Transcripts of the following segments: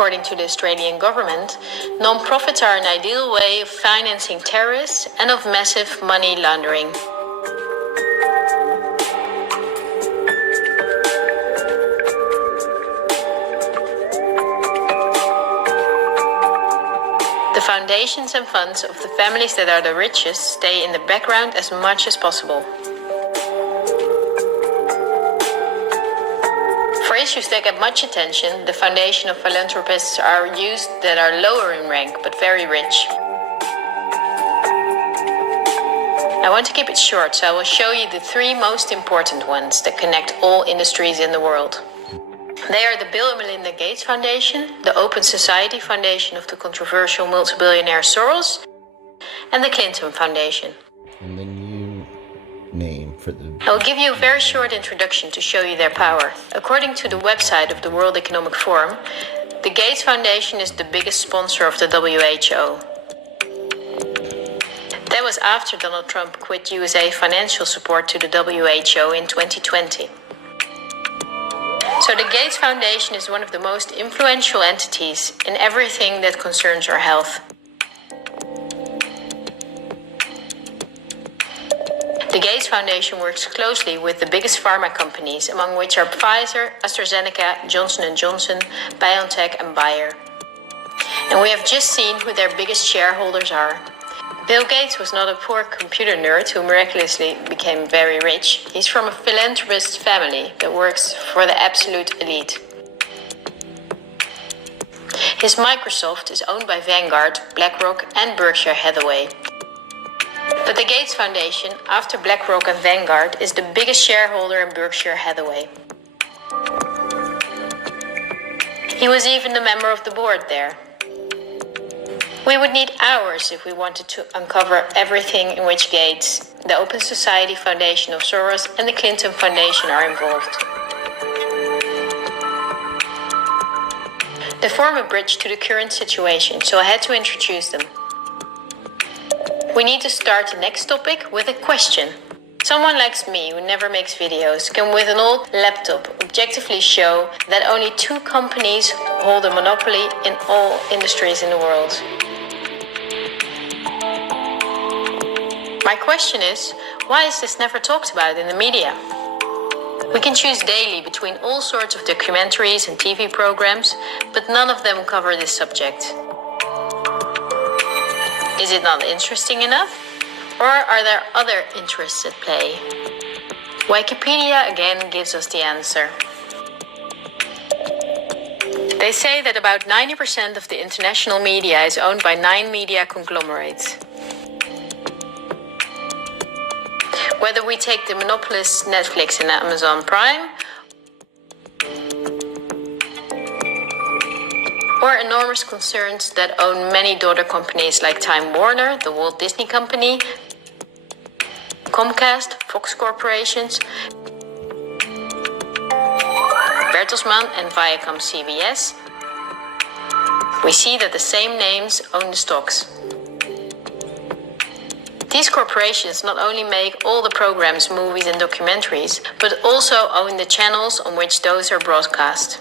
According to the Australian government, non-profits are an ideal way of financing terrorists and of massive money laundering. The foundations and funds of the families that are the richest stay in the background as much as possible. For issues that get much attention, the foundation of philanthropists are used that are lower in rank but very rich. I want to keep it short, so I will show you the three most important ones that connect all industries in the world. They are the Bill and Melinda Gates Foundation, the Open Society Foundation of the controversial multi-billionaire Soros, and the Clinton Foundation. And the new name for the... I will give you a very short introduction to show you their power. According to the website of the World Economic Forum, the Gates Foundation is the biggest sponsor of the WHO. That was after Donald Trump quit USA financial support to the WHO in 2020. So the Gates Foundation is one of the most influential entities in everything that concerns our health. The Gates Foundation works closely with the biggest pharma companies, among which are Pfizer, AstraZeneca, Johnson & Johnson, BioNTech and Bayer. And we have just seen who their biggest shareholders are. Bill Gates was not a poor computer nerd who miraculously became very rich. He's from a philanthropist family that works for the absolute elite. His Microsoft is owned by Vanguard, BlackRock and Berkshire Hathaway. But the Gates Foundation, after BlackRock and Vanguard, is the biggest shareholder in Berkshire Hathaway. He was even a member of the board there. We would need hours if we wanted to uncover everything in which Gates, the Open Society Foundation of Soros, and the Clinton Foundation are involved. They form a bridge to the current situation, so I had to introduce them. We need to start the next topic with a question. Someone like me, who never makes videos, can with an old laptop objectively show that only two companies hold a monopoly in all industries in the world. My question is, why is this never talked about in the media? We can choose daily between all sorts of documentaries and TV programs, but none of them cover this subject. Is it not interesting enough? Or are there other interests at play? Wikipedia again gives us the answer. They say that about 90% of the international media is owned by 9 media conglomerates. Whether we take the monopolists Netflix and Amazon Prime, or enormous concerns that own many daughter companies like Time Warner, the Walt Disney Company, Comcast, Fox Corporations, Bertelsmann and Viacom CBS, we see that the same names own the stocks. These corporations not only make all the programs, movies and documentaries, but also own the channels on which those are broadcast.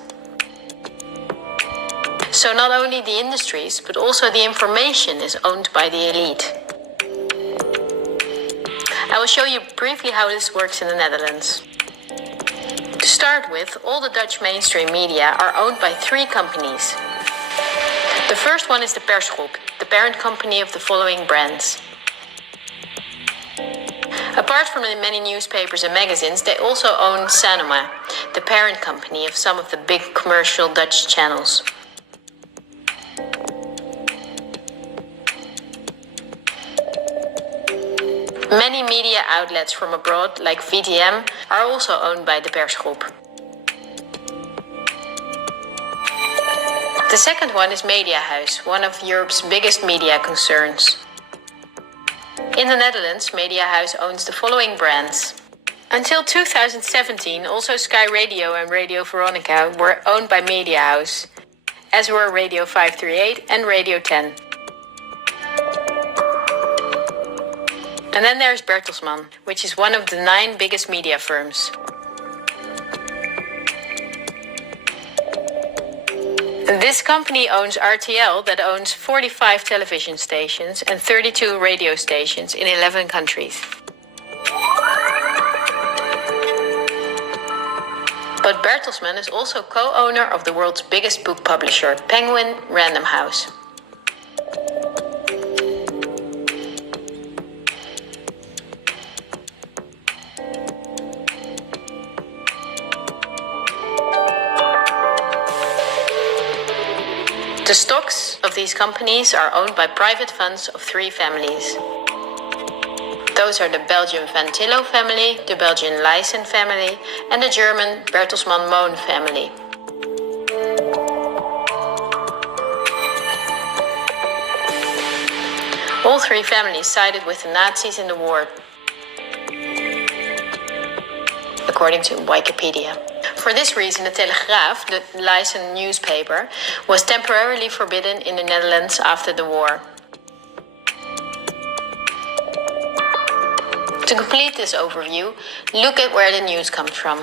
So not only the industries, but also the information is owned by the elite. I will show you briefly how this works in the Netherlands. To start with, all the Dutch mainstream media are owned by 3 companies. The first one is the Persgroep, the parent company of the following brands. Apart from the many newspapers and magazines, they also own Sanoma, the parent company of some of the big commercial Dutch channels. Many media outlets from abroad, like VTM, are also owned by the Persgroep. The second one is Mediahuis, one of Europe's biggest media concerns. In the Netherlands, Mediahuis owns the following brands. Until 2017, also Sky Radio and Radio Veronica were owned by Mediahuis, as were Radio 538 and Radio 10. And then there's Bertelsmann, which is one of the 9 biggest media firms. This company owns RTL, that owns 45 television stations and 32 radio stations in 11 countries. But Bertelsmann is also co-owner of the world's biggest book publisher, Penguin Random House. The stocks of these companies are owned by private funds of three families. Those are the Belgian Van Tillo family, the Belgian Lyssen family, and the German Bertelsmann Moon family. All three families sided with the Nazis in the war, according to Wikipedia. For this reason, the Telegraaf, the Lyssen newspaper, was temporarily forbidden in the Netherlands after the war. To complete this overview, look at where the news comes from.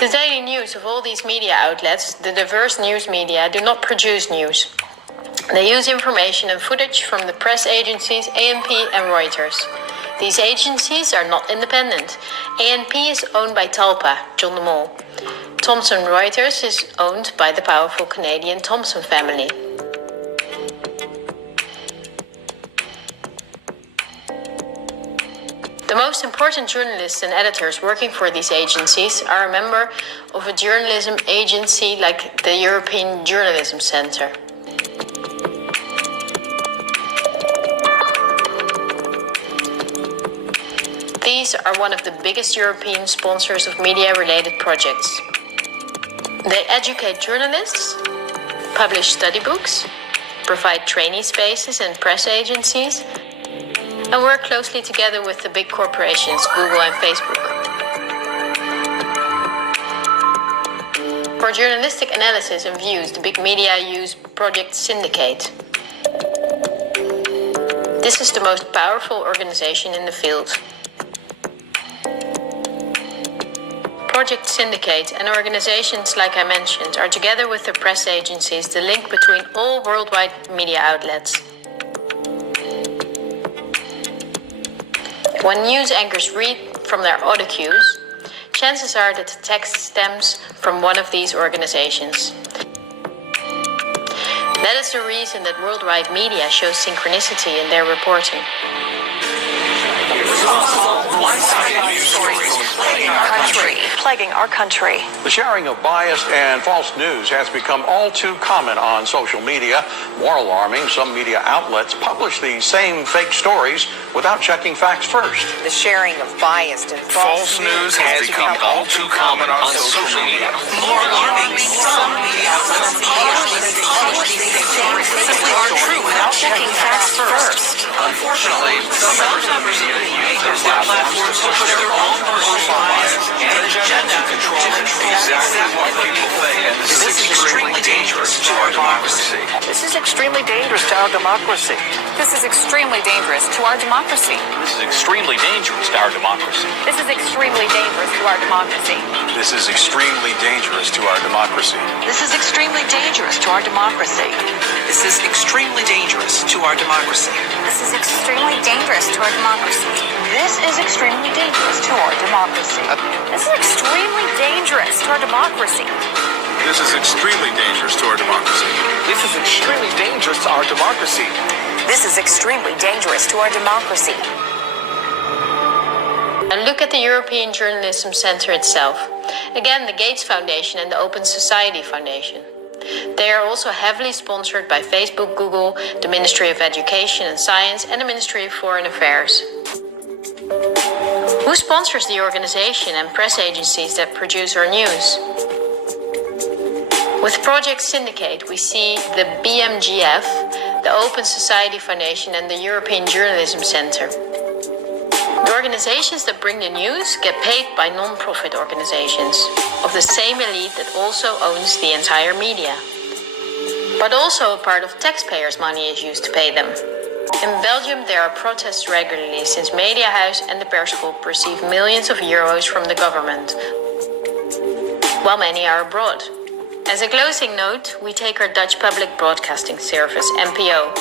The daily news of all these media outlets, the diverse news media, do not produce news. They use information and footage from the press agencies ANP and Reuters. These agencies are not independent. ANP is owned by Talpa, John de Mol. Thomson Reuters is owned by the powerful Canadian Thomson family. The most important journalists and editors working for these agencies are a member of a journalism agency like the European Journalism Centre. These are one of the biggest European sponsors of media-related projects. They educate journalists, publish study books, provide training spaces and press agencies, and work closely together with the big corporations, Google and Facebook. For journalistic analysis and views, the big media use Project Syndicate. This is the most powerful organization in the field. Project Syndicate and organizations like I mentioned are together with the press agencies the link between all worldwide media outlets. When news anchors read from their audio cues, chances are that the text stems from one of these organizations. That is the reason that worldwide media shows synchronicity in their reporting. One-sided news stories plaguing our country. The sharing of biased and false news has become all too common on social media. More alarming, some media outlets publish these same fake stories without checking facts first. The sharing of biased and false news has become all too common on social media. More alarming, some media outlets publish these fake stories simply aren't true without checking facts first. Unfortunately, some members of the media use their platforms to push their own personal bias and agenda to control exactly what people think. And this is extremely dangerous to our democracy. This is extremely dangerous to our democracy. This is extremely dangerous to our democracy. This is extremely dangerous to our democracy. This is extremely dangerous to our democracy. This is extremely dangerous to our democracy. This is extremely dangerous to our democracy. This is extremely dangerous to our democracy. This is extremely dangerous to our democracy. This is extremely dangerous to our democracy. This is extremely dangerous to our democracy. This is extremely dangerous to our democracy. This is extremely dangerous to our democracy. This is extremely dangerous to our democracy. And look at the European Journalism Centre itself. Again, the Gates Foundation and the Open Society Foundation. They are also heavily sponsored by Facebook, Google, the Ministry of Education and Science, and the Ministry of Foreign Affairs. Who sponsors the organization and press agencies that produce our news? With Project Syndicate, we see the BMGF, the Open Society Foundation, and the European Journalism Centre. The organizations that bring the news get paid by non-profit organizations of the same elite that also owns the entire media. But also a part of taxpayers' money is used to pay them. In Belgium, there are protests regularly since Mediahuis and the Persgroep receive millions of euros from the government, while many are abroad. As a closing note, we take our Dutch Public Broadcasting Service, NPO.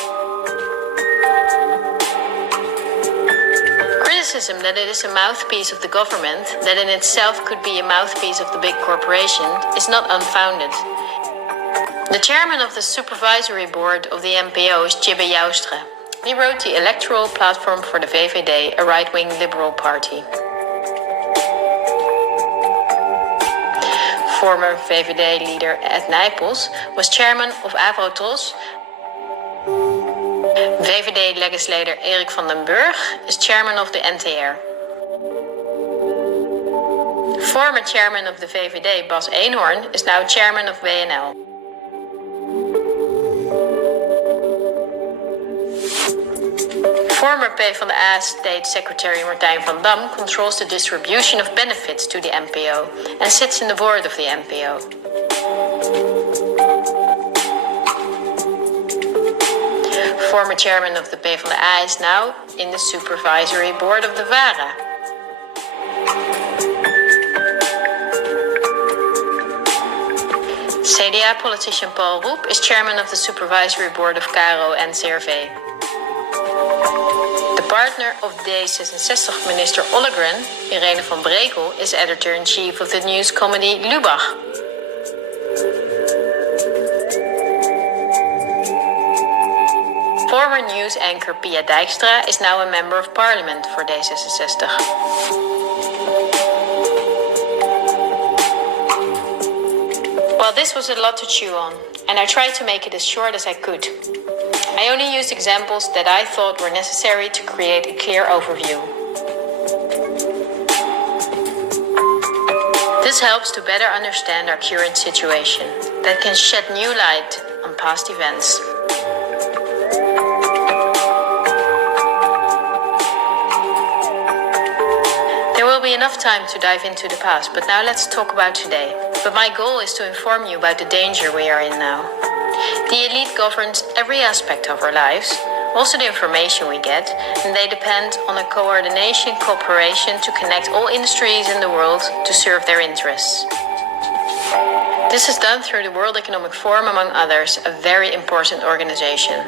Criticism that it is a mouthpiece of the government, that in itself could be a mouthpiece of the big corporation, is not unfounded. The chairman of the supervisory board of the NPO is Tjibbe Joustra. He wrote the electoral platform for the VVD, a right-wing liberal party. Former VVD leader Ed Nijpels was chairman of Avrotros. VVD legislator Erik van den Burg is chairman of the NTR. Former chairman of the VVD Bas Eenhoorn is now chairman of WNL. Former PvdA State Secretary Martijn van Dam controls the distribution of benefits to the NPO and sits in the board of the NPO. Former chairman of the PvdA is now in the supervisory board of the VARA. CDA politician Paul Roep is chairman of the supervisory board of KRO NCRV. The partner of D66 minister Ollegren, Irene van Brekel, is editor-in-chief of the news comedy Lubach. Former news anchor Pia Dijkstra is now a member of parliament for D66. Well, this was a lot to chew on, and I tried to make it as short as I could. I only used examples that I thought were necessary to create a clear overview. This helps to better understand our current situation, that can shed new light on past events. There will be enough time to dive into the past, but now let's talk about today. But my goal is to inform you about the danger we are in now. The elite governs every aspect of our lives, also the information we get, and they depend on a coordination, cooperation to connect all industries in the world to serve their interests. This is done through the World Economic Forum, among others, a very important organization.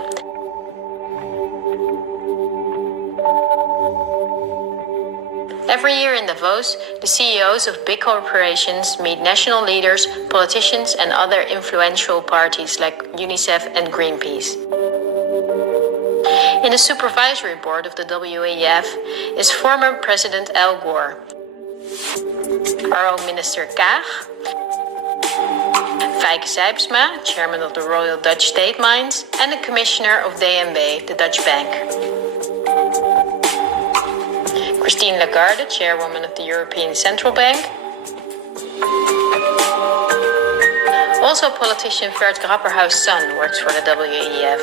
Every year in Davos, the CEOs of big corporations meet national leaders, politicians, and other influential parties like UNICEF and Greenpeace. In the supervisory board of the WEF is former President Al Gore, our own Minister Kaag, Fijke Sijbsma, chairman of the Royal Dutch State Mines, and the commissioner of DNB, the Dutch bank. Christine Lagarde, chairwoman of the European Central Bank. Also politician Vert Grapperhaus' son works for the WEF.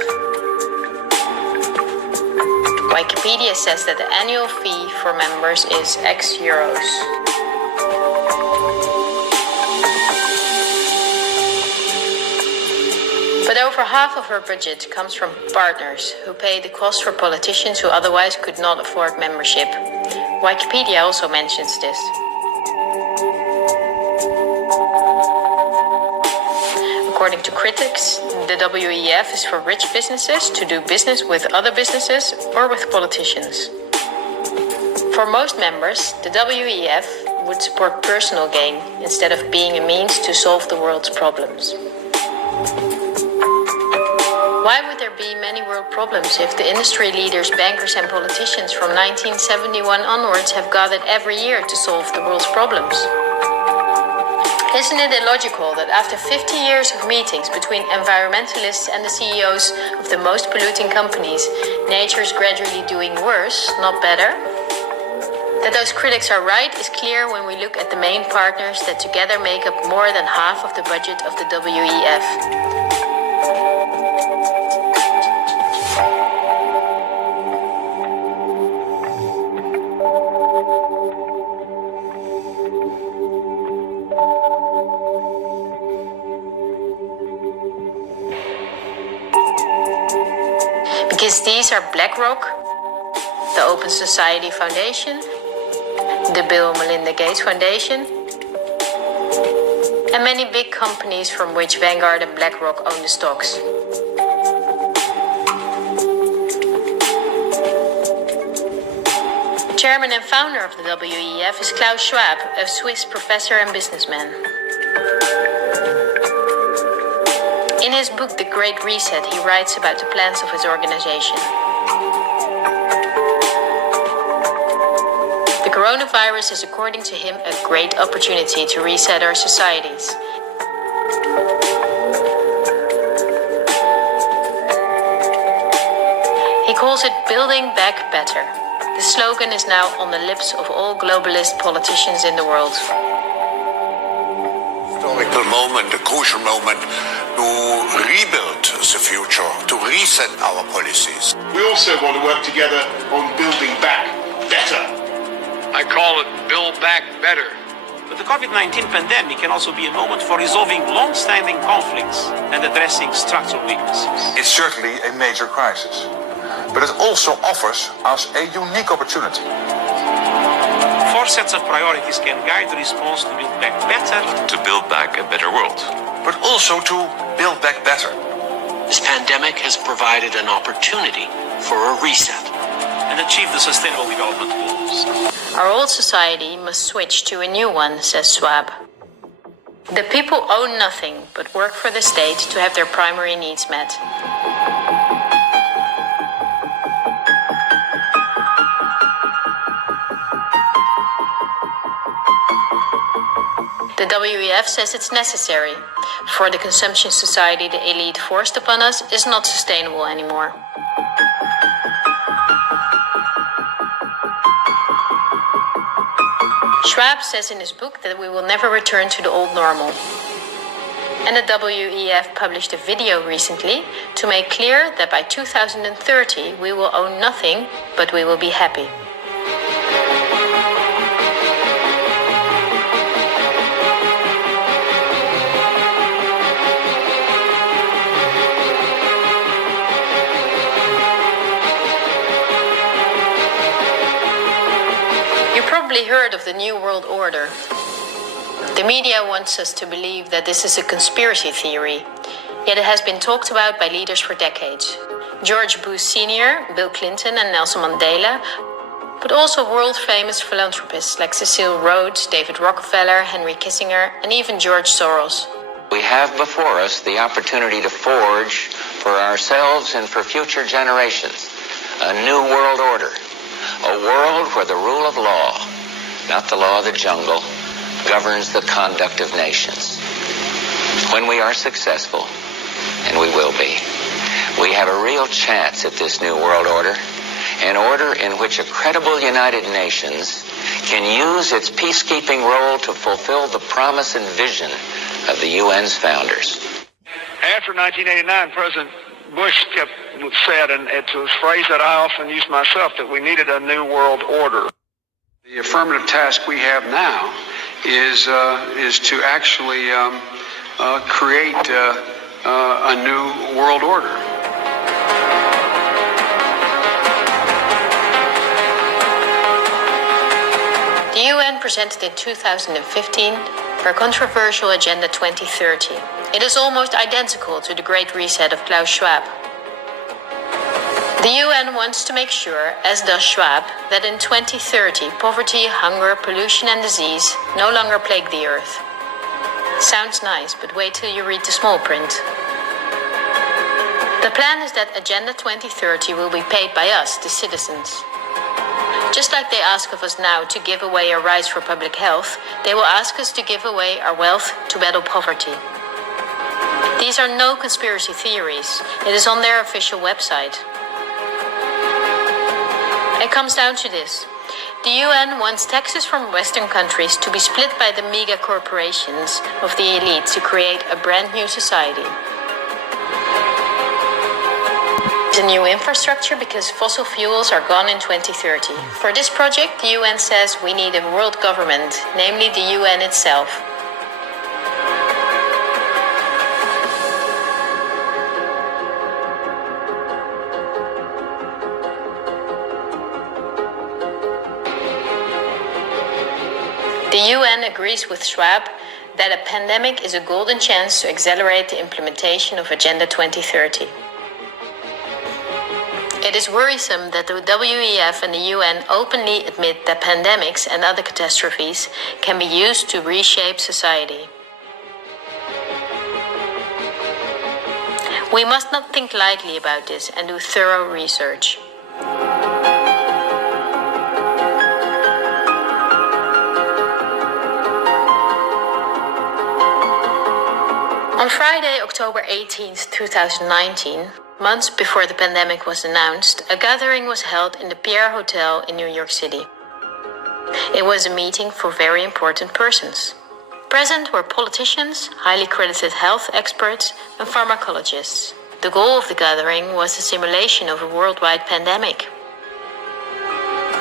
Wikipedia says that the annual fee for members is €X. But over half of her budget comes from partners who pay the cost for politicians who otherwise could not afford membership. Wikipedia also mentions this. According to critics, the WEF is for rich businesses to do business with other businesses or with politicians. For most members, the WEF would support personal gain instead of being a means to solve the world's problems. Why would there be many world problems if the industry leaders, bankers and politicians from 1971 onwards have gathered every year to solve the world's problems? Isn't it illogical that after 50 years of meetings between environmentalists and the CEOs of the most polluting companies, nature is gradually doing worse, not better? That those critics are right is clear when we look at the main partners that together make up more than half of the budget of the WEF. Because these are BlackRock, the Open Society Foundation, the Bill and Melinda Gates Foundation, and many big companies from which Vanguard and BlackRock own the stocks. Chairman and founder of the WEF is Klaus Schwab, a Swiss professor and businessman. In his book The Great Reset, he writes about the plans of his organization. The coronavirus is, according to him, a great opportunity to reset our societies. He calls it Building Back Better. The slogan is now on the lips of all globalist politicians in the world. Historical moment, a crucial moment to rebuild the future, to reset our policies. We also want to work together on building back better. I call it Build Back Better. But the COVID-19 pandemic can also be a moment for resolving long-standing conflicts and addressing structural weaknesses. It's certainly a major crisis, but it also offers us a unique opportunity. 4 sets of priorities can guide the response to build back better. To build back a better world. But also to build back better. This pandemic has provided an opportunity for a reset. And achieve the Sustainable Development Goals. Our old society must switch to a new one, says Schwab. The people own nothing but work for the state to have their primary needs met. The WEF says it's necessary. For the consumption society the elite forced upon us is not sustainable anymore. Schwab says in his book that we will never return to the old normal. And the WEF published a video recently to make clear that by 2030 we will own nothing, but we will be happy. Heard of the New World Order. The media wants us to believe that this is a conspiracy theory, yet it has been talked about by leaders for decades. George Bush Sr., Bill Clinton and Nelson Mandela, but also world-famous philanthropists like Cecil Rhodes, David Rockefeller, Henry Kissinger, and even George Soros. We have before us the opportunity to forge for ourselves and for future generations a new world order, a world where the rule of law, not the law of the jungle, governs the conduct of nations. When we are successful, and we will be, we have a real chance at this new world order, an order in which a credible United Nations can use its peacekeeping role to fulfill the promise and vision of the UN's founders. After 1989, President Bush said, and it's a phrase that I often use myself, that we needed a new world order. The affirmative task we have now is to actually create a new world order. The UN presented in 2015 their controversial Agenda 2030. It is almost identical to the Great Reset of Klaus Schwab. The UN wants to make sure, as does Schwab, that in 2030 poverty, hunger, pollution and disease no longer plague the earth. Sounds nice, but wait till you read the small print. The plan is that Agenda 2030 will be paid by us, the citizens. Just like they ask of us now to give away our rights for public health, they will ask us to give away our wealth to battle poverty. These are no conspiracy theories. It is on their official website. It comes down to this. The UN wants taxes from Western countries to be split by the mega corporations of the elite to create a brand new society. It's a new infrastructure because fossil fuels are gone in 2030. For this project, the UN says we need a world government, namely the UN itself. The UN agrees with Schwab that a pandemic is a golden chance to accelerate the implementation of Agenda 2030. It is worrisome that the WEF and the UN openly admit that pandemics and other catastrophes can be used to reshape society. We must not think lightly about this and do thorough research. On Friday, October 18th, 2019, months before the pandemic was announced, a gathering was held in the Pierre Hotel in New York City. It was a meeting for very important persons. Present were politicians, highly credited health experts, and pharmacologists. The goal of the gathering was the simulation of a worldwide pandemic.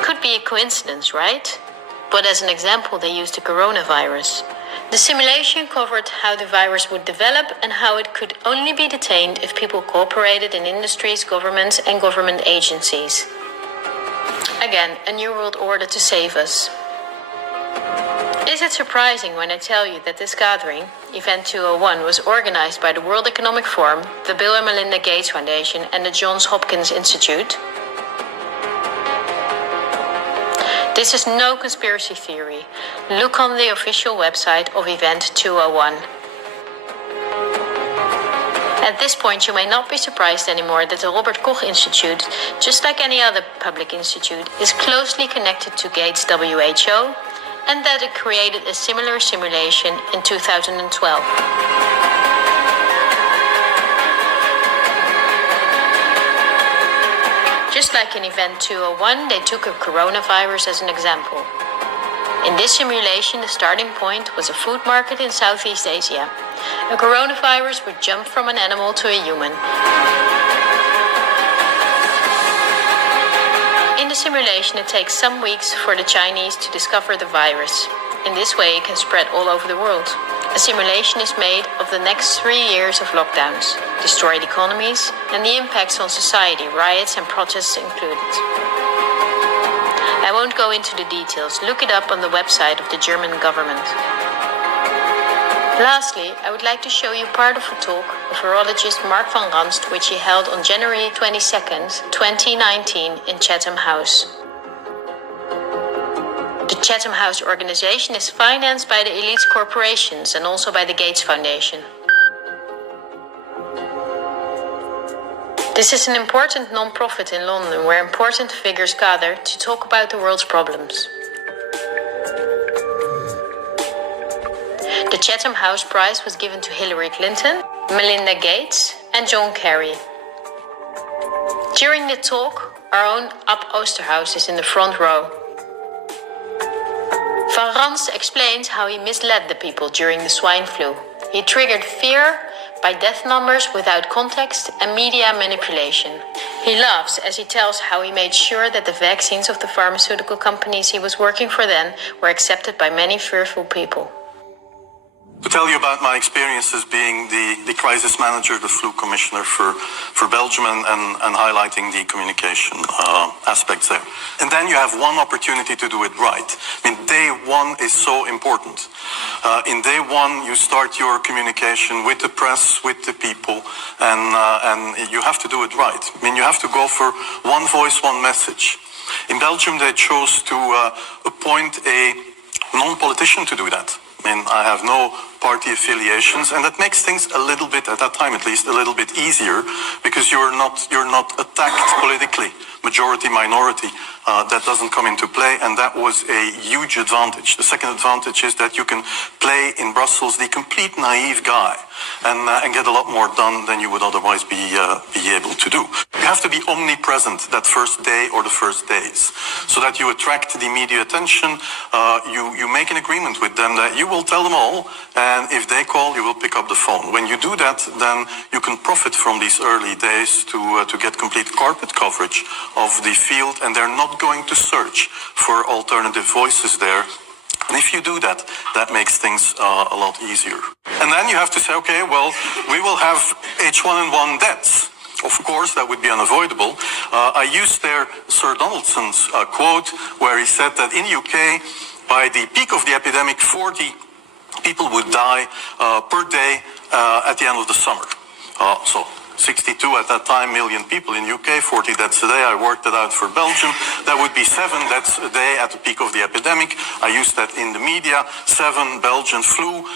Could be a coincidence, right? But as an example, they used the coronavirus. The simulation covered how the virus would develop and how it could only be detained if people cooperated in industries, governments, and government agencies. Again, a new world order to save us. Is it surprising when I tell you that this gathering, Event 201, was organized by the World Economic Forum, the Bill and Melinda Gates Foundation, and the Johns Hopkins Institute? This is no conspiracy theory. Look on the official website of Event 201. At this point, you may not be surprised anymore that the Robert Koch Institute, just like any other public institute, is closely connected to Gates WHO, and that it created a similar simulation in 2012. Just like in Event 201, they took a coronavirus as an example. In this simulation, the starting point was a food market in Southeast Asia. A coronavirus would jump from an animal to a human. In the simulation, it takes some weeks for the Chinese to discover the virus. In this way, it can spread all over the world. A simulation is made of the next 3 years of lockdowns, destroyed economies, and the impacts on society, riots and protests included. I won't go into the details. Look it up on the website of the German government. Lastly, I would like to show you part of a talk of virologist Mark van Ranst, which he held on January 22nd, 2019 in Chatham House. The Chatham House organization is financed by the elite corporations and also by the Gates Foundation. This is an important non-profit in London where important figures gather to talk about the world's problems. The Chatham House Prize was given to Hillary Clinton, Melinda Gates, and John Kerry. During the talk, our own Ab Oosterhuis is in the front row. Van Ranst explains how he misled the people during the swine flu. He triggered fear by death numbers without context and media manipulation. He laughs as he tells how he made sure that the vaccines of the pharmaceutical companies he was working for then were accepted by many fearful people. To tell you about my experiences being the crisis manager, the flu commissioner for Belgium and highlighting the communication aspects there. And then you have one opportunity to do it right. I mean, day one is so important. In day one, you start your communication with the press, with the people, and you have to do it right. I mean, you have to go for one voice, one message. In Belgium, they chose to appoint a non-politician to do that. I mean, I have no party affiliations, and that makes things a little bit, at that time at least, a little bit easier because you're not attacked politically, majority, minority. That doesn't come into play, and that was a huge advantage. The second advantage is that you can play in Brussels the complete naive guy and get a lot more done than you would otherwise be able to do. You have to be omnipresent that first day or the first days so that you attract the media attention. You make an agreement with them that you will tell them all, and if they call, you will pick up the phone. When you do that, then you can profit from these early days to get complete carpet coverage of the field, and they're not going to search for alternative voices there. And if you do that, that makes things a lot easier. And then you have to say, okay, well, we will have H1N1 deaths. Of course, that would be unavoidable. I used there Sir Donaldson's quote where he said that in the UK, by the peak of the epidemic, 40 people would die per day at the end of the summer. So 62 at that time million people in UK, 40 deaths a day. I worked it out for Belgium. That would be 7 deaths a day at the peak of the epidemic. I used that in the media. 7 Belgian flu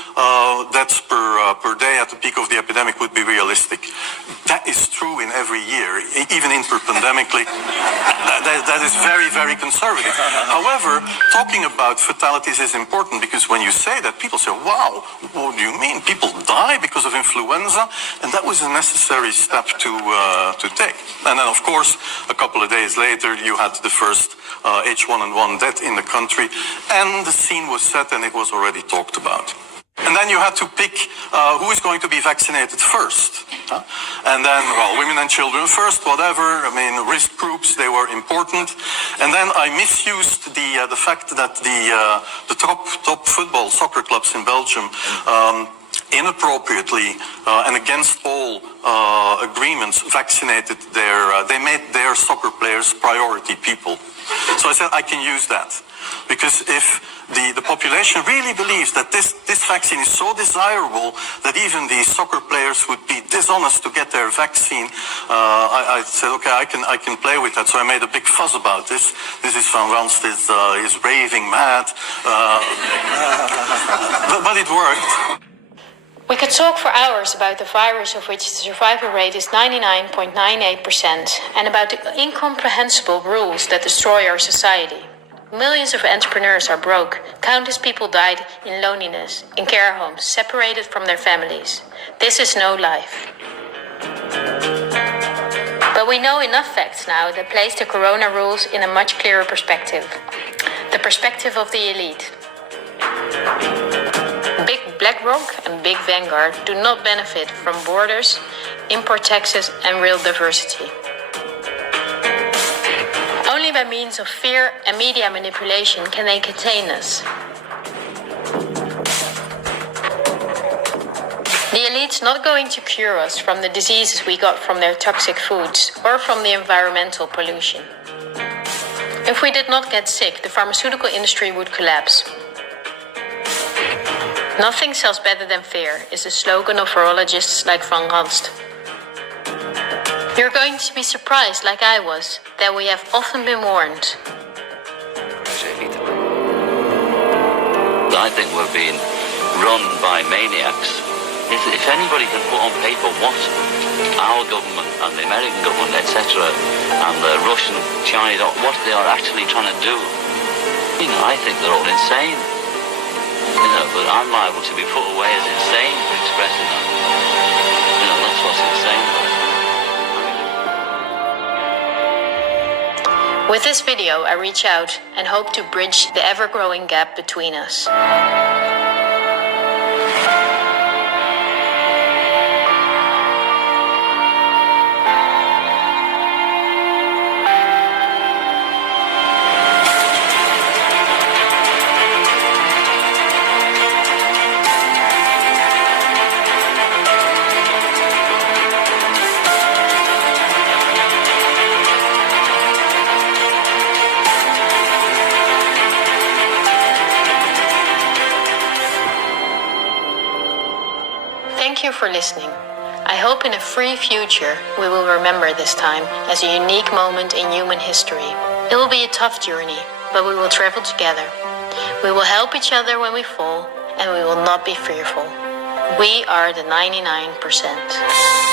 deaths per day at the peak of the epidemic would be realistic. That is true in every year, even interpandemically. That is very, very conservative. However, talking about fatalities is important because when you say that, people say, wow, what do you mean? People die because of influenza? And that was a necessary step to take. And then, of course, a couple of days later, you had the first H1N1 death in the country, and the scene was set and it was already talked about. And then you had to pick who is going to be vaccinated first. And then, well, women and children first, whatever. I mean, risk groups, they were important. And then I misused the fact that the top football soccer clubs in Belgium inappropriately and against all agreements vaccinated they made their soccer players priority people. So I said I can use that because if the population really believes that this vaccine is so desirable that even the soccer players would be dishonest to get their vaccine, I said, okay, I can play with that. So I made a big fuss about this. This is Van Ranst is raving mad, but it worked. We could talk for hours about the virus of which the survival rate is 99.98% and about the incomprehensible rules that destroy our society. Millions of entrepreneurs are broke. Countless people died in loneliness, in care homes, separated from their families. This is no life. But we know enough facts now that place the corona rules in a much clearer perspective. The perspective of the elite. Big BlackRock and Big Vanguard do not benefit from borders, import taxes and real diversity. Only by means of fear and media manipulation can they contain us. The elite's not going to cure us from the diseases we got from their toxic foods or from the environmental pollution. If we did not get sick, the pharmaceutical industry would collapse. Nothing sells better than fear is the slogan of virologists like Van Ranst. You're going to be surprised, like I was, that we have often been warned. I think we're being run by maniacs. If anybody can put on paper what our government and the American government, etc., and the Russian, Chinese, what they are actually trying to do, I think they're all insane. But I'm liable to be put away as insane for expressing that. That's what's insane. With this video, I reach out and hope to bridge the ever-growing gap between us. Thank you for listening. I hope in a free future we will remember this time as a unique moment in human history. It will be a tough journey, but we will travel together. We will help each other when we fall, and we will not be fearful. We are the 99%.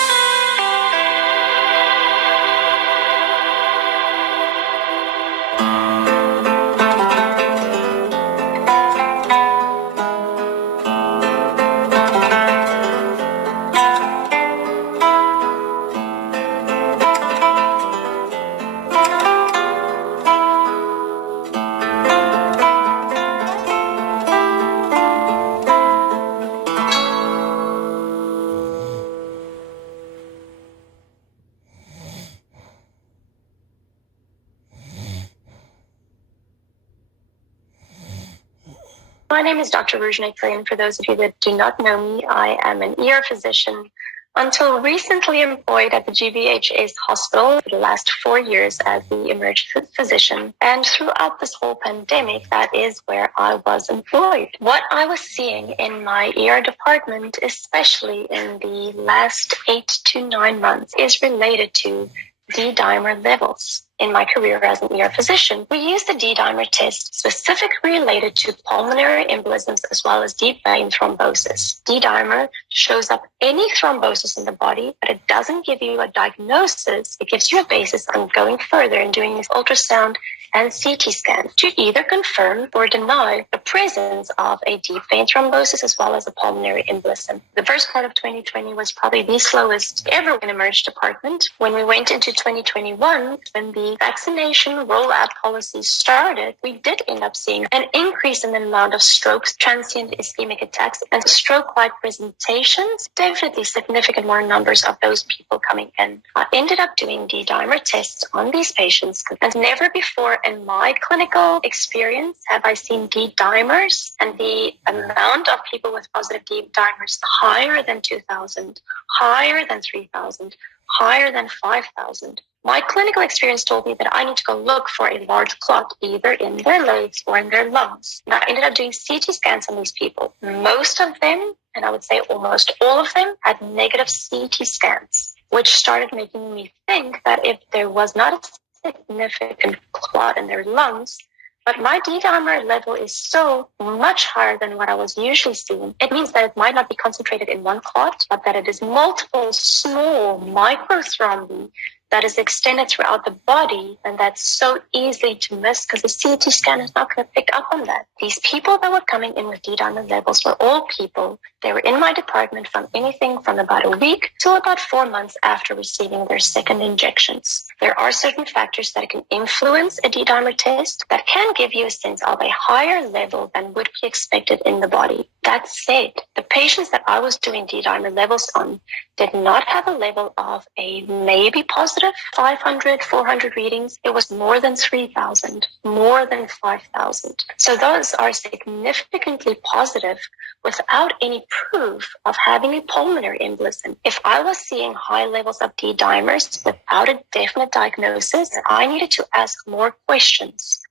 My name is Dr. Ruzhnik Farin. For those of you that do not know me, I am an ER physician Until recently employed at the GBHA's hospital for the last 4 years as the emergency physician. And throughout this whole pandemic, that is where I was employed. What I was seeing in my ER department, especially in the last 8 to 9 months, is related to D-dimer levels. In my career as an ER physician, we use the D-dimer test specifically related to pulmonary embolisms as well as deep vein thrombosis. D-dimer shows up any thrombosis in the body, but it doesn't give you a diagnosis. It gives you a basis on going further and doing this ultrasound and CT scan to either confirm or deny the presence of a deep vein thrombosis as well as a pulmonary embolism. The first part of 2020 was probably the slowest ever in emergency department. When we went into 2021, when the vaccination rollout policy started, we did end up seeing an increase in the amount of strokes, transient ischemic attacks, and stroke-like presentations. Definitely significant more numbers of those people coming in. I ended up doing D-dimer tests on these patients, and never before in my clinical experience have I seen D-dimers and the amount of people with positive D-dimers higher than 2,000, higher than 3,000, higher than 5,000. My clinical experience told me that I need to go look for a large clot either in their legs or in their lungs. And I ended up doing CT scans on these people. Most of them, and I would say almost all of them, had negative CT scans, which started making me think that if there was not a significant clot in their lungs, but my D-dimer level is so much higher than what I was usually seeing. It means that it might not be concentrated in one clot, but that it is multiple small microthrombi that is extended throughout the body, and that's so easy to miss because the CT scan is not going to pick up on that. These people that were coming in with D-dimer levels were all people. They were in my department from anything from about a week to about 4 months after receiving their second injections. There are certain factors that can influence a D-dimer test that can give you a sense of a higher level than would be expected in the body. That said, the patients that I was doing D-dimer levels on did not have a level of a maybe positive 500, 400 readings. It was more than 3,000, more than 5,000. So those are significantly positive without any proof of having a pulmonary embolism. If I was seeing high levels of D-dimers without a definite diagnosis, I needed to ask more questions.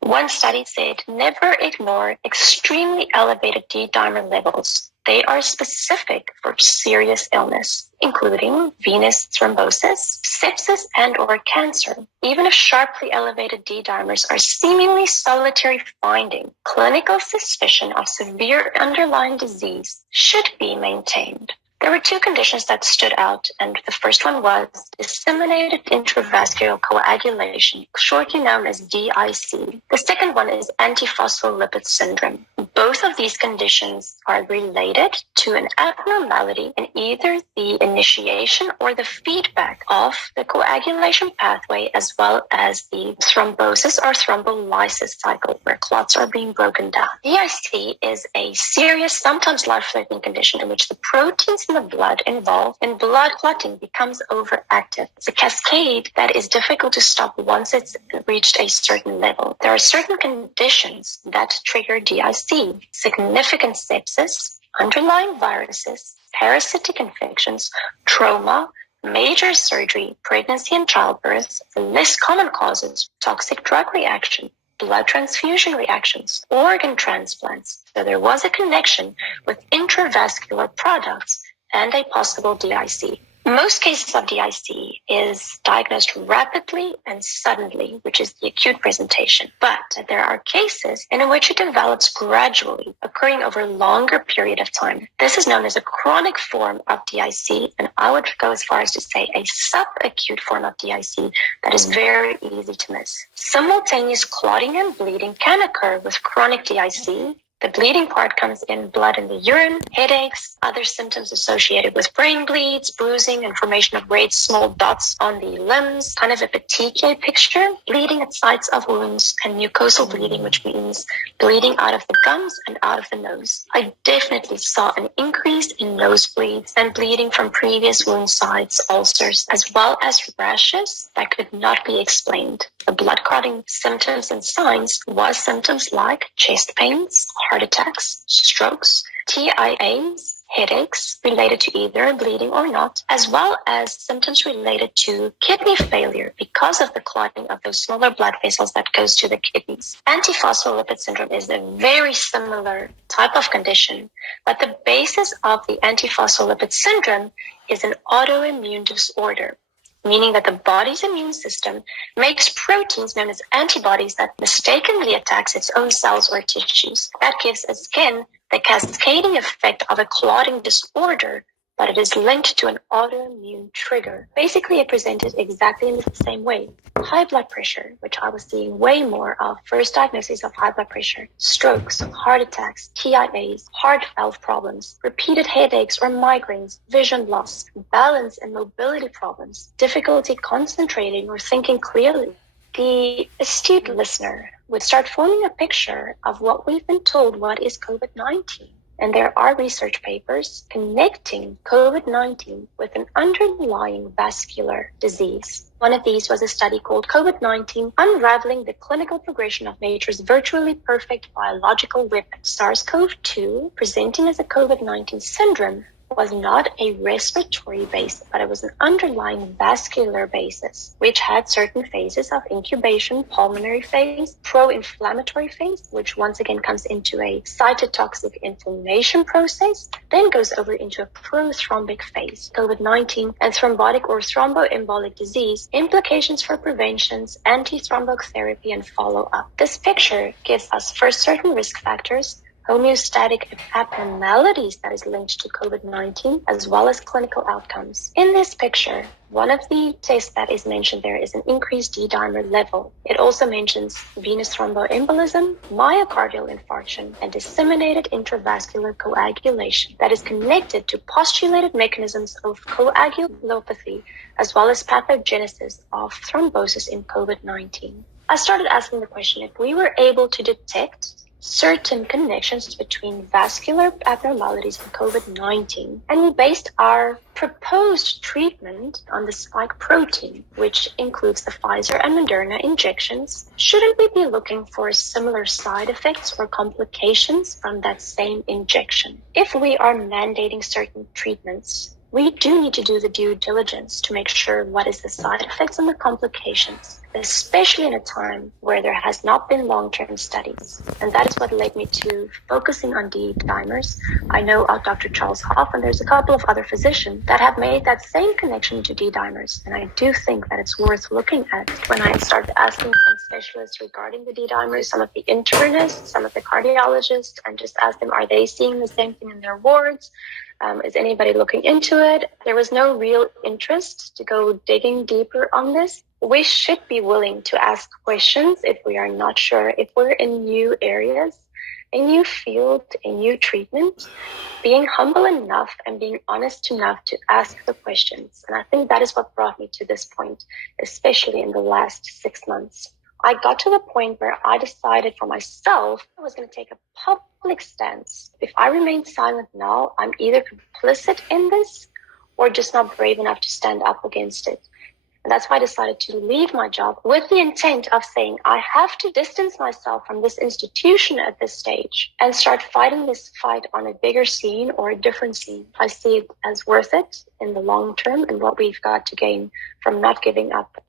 One study said, never ignore extremely elevated D-dimer levels. They are specific for serious illness, including venous thrombosis, sepsis, and/or cancer. Even if sharply elevated D-dimers are seemingly solitary finding, clinical suspicion of severe underlying disease should be maintained. There were two conditions that stood out, and the first one was disseminated intravascular coagulation, shortly known as DIC. The second one is antiphospholipid syndrome. Both of these conditions are related to an abnormality in either the initiation or the feedback of the coagulation pathway, as well as the thrombosis or thrombolysis cycle, where clots are being broken down. DIC is a serious, sometimes life-threatening condition in which the proteins in the blood involved in blood clotting becomes overactive. It's a cascade that is difficult to stop once it's reached a certain level. There are certain conditions that trigger DIC: significant sepsis, underlying viruses, parasitic infections, trauma, major surgery, pregnancy and childbirth, the less common causes, toxic drug reaction, blood transfusion reactions, organ transplants. So there was a connection with intravascular products and a possible DIC. Most cases of DIC is diagnosed rapidly and suddenly, which is the acute presentation. But there are cases in which it develops gradually, occurring over a longer period of time. This is known as a chronic form of DIC, and I would go as far as to say a subacute form of DIC that is very easy to miss. Simultaneous clotting and bleeding can occur with chronic DIC. The bleeding part comes in blood in the urine, headaches, other symptoms associated with brain bleeds, bruising, and formation of red small dots on the limbs, kind of a petechiae picture, bleeding at sites of wounds, and mucosal bleeding, which means bleeding out of the gums and out of the nose. I definitely saw an increase in nosebleeds and bleeding from previous wound sites, ulcers, as well as rashes that could not be explained. The blood clotting symptoms and signs was symptoms like chest pains, heart attacks, strokes, TIAs, headaches related to either bleeding or not, as well as symptoms related to kidney failure because of the clotting of those smaller blood vessels that goes to the kidneys. Antiphospholipid syndrome is a very similar type of condition, but the basis of the antiphospholipid syndrome is an autoimmune disorder, meaning that the body's immune system makes proteins known as antibodies that mistakenly attacks its own cells or tissues. That gives a skin the cascading effect of a clotting disorder, but it is linked to an autoimmune trigger. Basically, it presented exactly in the same way. High blood pressure, which I was seeing way more of, first diagnosis of high blood pressure, strokes, heart attacks, TIAs, heart valve problems, repeated headaches or migraines, vision loss, balance and mobility problems, difficulty concentrating or thinking clearly. The astute listener would start forming a picture of what we've been told what is COVID-19. And there are research papers connecting COVID-19 with an underlying vascular disease. One of these was a study called COVID-19, Unraveling the Clinical Progression of Nature's Virtually Perfect Biological Weapon. SARS-CoV-2, presenting as a COVID-19 syndrome, was not a respiratory base, but it was an underlying vascular basis, which had certain phases of incubation, pulmonary phase, pro-inflammatory phase, which once again comes into a cytotoxic inflammation process, then goes over into a prothrombic phase. COVID-19 and thrombotic or thromboembolic disease, implications for preventions, antithrombotic therapy, and follow-up. This picture gives us first certain risk factors, homeostatic abnormalities that is linked to COVID-19, as well as clinical outcomes. In this picture, one of the tests that is mentioned there is an increased D-dimer level. It also mentions venous thromboembolism, myocardial infarction, and disseminated intravascular coagulation that is connected to postulated mechanisms of coagulopathy, as well as pathogenesis of thrombosis in COVID-19. I started asking the question, if we were able to detect certain connections between vascular abnormalities and COVID-19, and we based our proposed treatment on the spike protein, which includes the Pfizer and Moderna injections, shouldn't we be looking for similar side effects or complications from that same injection? If we are mandating certain treatments, we do need to do the due diligence to make sure what is the side effects and the complications, especially in a time where there has not been long-term studies. And that is what led me to focusing on D-dimers. I know of Dr. Charles Hoff, and there's a couple of other physicians that have made that same connection to D-dimers. And I do think that it's worth looking at. When I started asking some specialists regarding the D-dimers, some of the internists, some of the cardiologists, and just asked them, are they seeing the same thing in their wards? Is anybody looking into it? There was no real interest to go digging deeper on this. We should be willing to ask questions if we are not sure. If we're in new areas, a new field, a new treatment, being humble enough and being honest enough to ask the questions. And I think that is what brought me to this point, especially in the last 6 months. I got to the point where I decided for myself I was going to take a public stance. If I remain silent now, I'm either complicit in this or just not brave enough to stand up against it. And that's why I decided to leave my job with the intent of saying I have to distance myself from this institution at this stage and start fighting this fight on a bigger scene or a different scene. I see it as worth it in the long term and what we've got to gain from not giving up